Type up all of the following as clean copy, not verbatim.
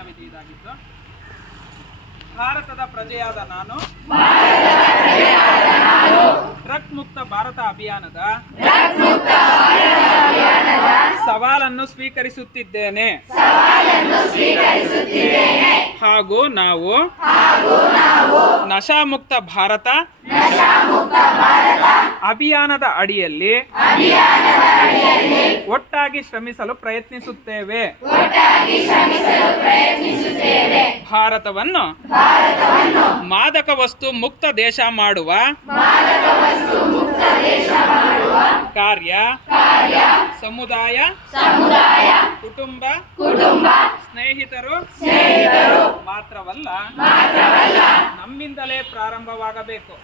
ಪ್ರತಿಜ್ಞಾವಿಧಿ ಇದಾಗಿತ್ತು. ಭಾರತದ ಪ್ರಜೆಯಾದ ನಾನು ಡ್ರಗ್ ಮುಕ್ತ ಭಾರತ ಅಭಿಯಾನದ ಸವಾಲನ್ನು ಸ್ವೀಕರಿಸುತ್ತಿದ್ದೇನೆ ಹಾಗೂ ನಾವು ನಶಾಮುಕ್ತ ಭಾರತ ಅಭಿಯಾನದ ಅಡಿಯಲ್ಲಿ ಒಟ್ಟಾಗಿ ಶ್ರಮಿಸಲು ಪ್ರಯತ್ನಿಸುತ್ತೇವೆ. ಭಾರತವನ್ನು ಮಾದಕ ವಸ್ತು ಮುಕ್ತ ದೇಶ ಮಾಡುವ ಕಾರ್ಯ ಸಮುದಾಯ, ಕುಟುಂಬ, ಸ್ನೇಹಿತರು ಮಾತ್ರವಲ್ಲ ನಮ್ಮಿಂದಲೇ ಪ್ರಾರಂಭವಾಗಬೇಕು.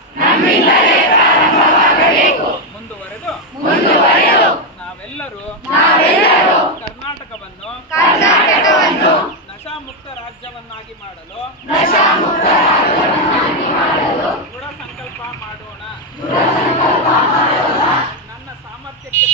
ಮುಂದುವರೆದು ನಾವೆಲ್ಲರೂ ಕರ್ನಾಟಕವನ್ನು ನಶಾಮುಕ್ತ ರಾಜ್ಯವನ್ನಾಗಿ ಮಾಡಲು ದೃಢ ಸಂಕಲ್ಪ ಮಾಡೋಣ. ನನ್ನ ಸಾಮರ್ಥ್ಯಕ್ಕೆ